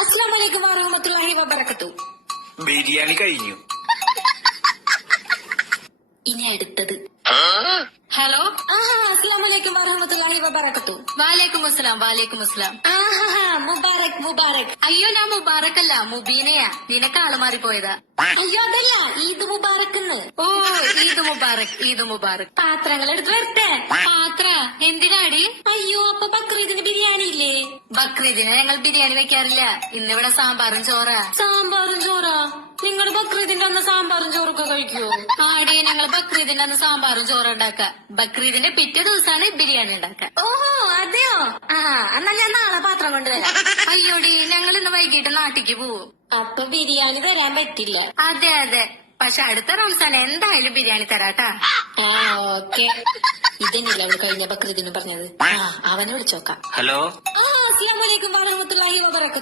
അസ്സലാമലൈക്കും വറഹ്മത്തുള്ളാഹി വബറകാതുഹു. ബിരിയാണി കഴിഞ്ഞു. ഇനി അടുത്തത്. ഹലോ. അസ്സലാമലൈക്കും വറഹ്മത്തുള്ളാഹി വബറകാതുഹു. വാലേക്കും അസ്സലാം. വാലേക്കും അസ്സലാം. മുബാറക് മുബാറക്. അയ്യോ, ഞാൻ മുബാറക്കല്ല, മുബീനയാ. നിനക്ക് ആള് മാറിപ്പോയതാ. അയ്യോ അതല്ല, ഈദ് മുബാറക്ന്ന്. ഓ, ഈദ് മുബാറക്, ഈദ് മുബാറക്. പാത്രങ്ങൾ എടുത്ത് വരട്ടെ. പാത്ര എന്തിനാടി? അയ്യോ, അപ്പൊ ബക്രീദിന് ബിരിയാണി ഇല്ലേ? ബക്രീദിന് ഞങ്ങൾ ബിരിയാണി വെക്കാറില്ല. ഇന്നിവിടെ സാമ്പാറും ചോറാ. സാമ്പാറും ചോറാ? നിങ്ങൾ ബക്രീദിന്റെ അന്ന് സാമ്പാറും ചോറൊക്കെ കഴിക്കുവോ? ആടി, ഞങ്ങൾ ബക്രീദിന്റെ അന്ന് സാമ്പാറും ചോറും ഉണ്ടാക്ക. ബക്രീദിന്റെ പിറ്റേ ദിവസമാണ് ബിരിയാണി ഉണ്ടാക്ക. ഓഹോ അതെയോ. എന്നാ ഞാൻ നാളെ പാത്രം കൊണ്ടുവരാം. അയ്യോടി, ഞങ്ങൾ ഇന്ന് വൈകിട്ട് നാട്ടിക്ക് പോവും. അപ്പൊ ബിരിയാണി തരാൻ പറ്റില്ല. അതെ അതെ, പക്ഷെ അടുത്ത റംസാൻ എന്തായാലും ബിരിയാണി തരാട്ടാ. ഓക്കെ. ഇതന്നെയല്ലേ അവള് കഴിഞ്ഞ ബക്രീദിന് പറഞ്ഞത്. അവനെ വിളിച്ചോക്കാം. ഹലോ. അസ്സലാമലൈക്കും വറഹ്മത്തുള്ളാഹി വബറകാതുഹു.